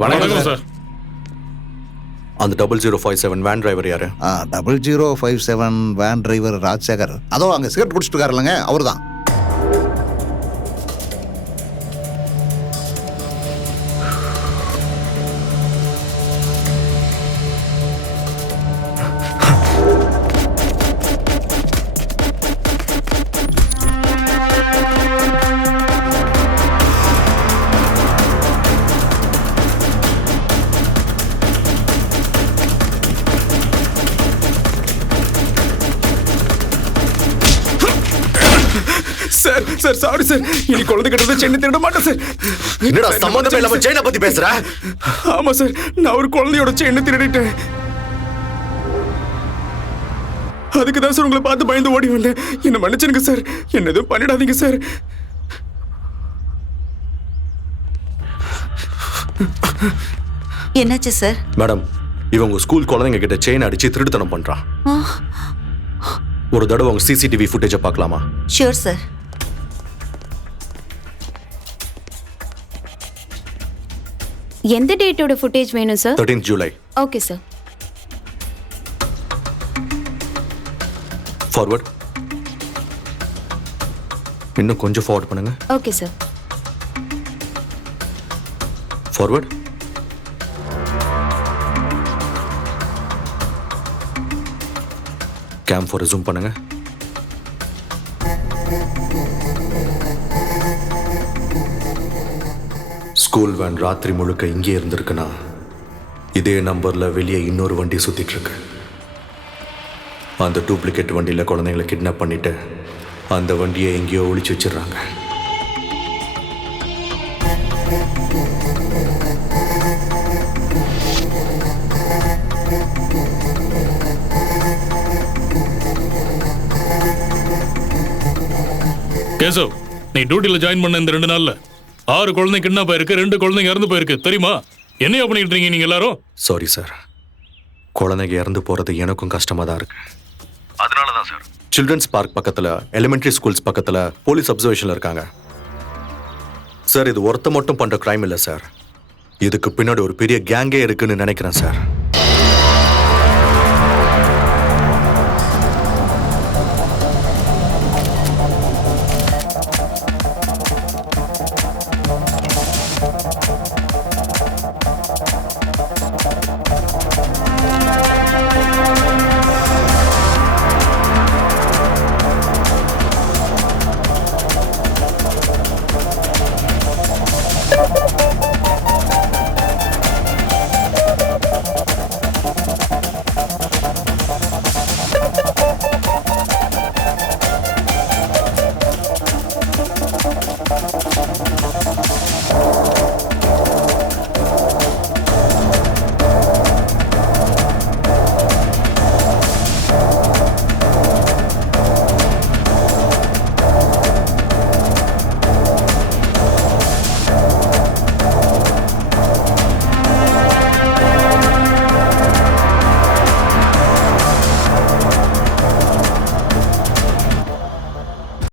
வணக்கம் சார். அந்த 0057 van driver யாரு? 0057 வேன் டிரைவர் ராஜசேகர். அதோ அங்கே சிகரெட் குடிச்சிட்டு இருக்காருல்லங்க, அவர் தான். சார் சார் சாரி சார், இனி குழந்தை கிட்ட செயின் திருட மாட்டேன் சார். என்னடா சம்பந்தமே இல்லாம செயினை பத்தி பேசுற? ஆமா சார், நான் ஒரு குழந்தையோட செயின் திருடிட்டேன். அதுக்கு தான் சார் உங்களை பார்த்து பயந்து ஓடி வந்தேன். என்ன மன்னிச்சிருங்க சார், என்ன எதுவும் பண்ணிடாதீங்க சார். என்னாச்சு சார்? மேடம், இவங்க ஸ்கூல் குழந்தைங்க கிட்ட செயின் அடிச்சு திருட்டுத்தனம் பண்றான். ஒரு தடவை உங்க சிசிடிவி ஃபுட்டேஜை பார்க்கலாமா? Sure sir. எந்த டேட்டோட ஃபுட்டேஜ் வேணும் sir? 13th July. Okay sir. Forward. இன்னும் கொஞ்சம் ஃபார்வர்ட் பண்ணுங்க. Okay sir. Forward. Game for zoom பண்ணுங்க. ஸ்கூல் வேன் ராத்திரி முழுக்க இங்கே இருந்திருக்குன்னா இதே நம்பர்ல வெளியே இன்னொரு வண்டி சுத்திட்டு இருக்கு. அந்த டூப்ளிகேட் வண்டியில குழந்தைங்களை கிட்னாப் பண்ணிட்டு அந்த வண்டியை எங்கேயோ ஒளிச்சு வச்சிடுறாங்க. கேசவ், நீ டியூட்டில ஜாயின் பண்ண இந்த 2 நாள்ல 6 குழந்தை கிட்னாப் ஆயிருக்கு, 2 குழந்தைங்க இறந்து போயிருக்கு தெரியுமா? என்னையா பண்ணிட்டு இருக்கீங்க நீங்க எல்லாரும்? சாரி சார், குழந்தைங்க இறந்து போறது எனக்கும் கஷ்டமா தான் இருக்கு. அதனால தான் சார் சில்ட்ரன்ஸ் பார்க் பக்கத்துல, எலிமெண்டரி ஸ்கூல்ஸ் பக்கத்துல போலீஸ் அப்சர்வேஷன்ல இருக்காங்க. சார், இது ஒருத்த மட்டும் பண்ற கிரைம் இல்லை சார். இதுக்கு பின்னாடி ஒரு பெரிய கேங்கே இருக்குன்னு நினைக்கிறேன் சார்.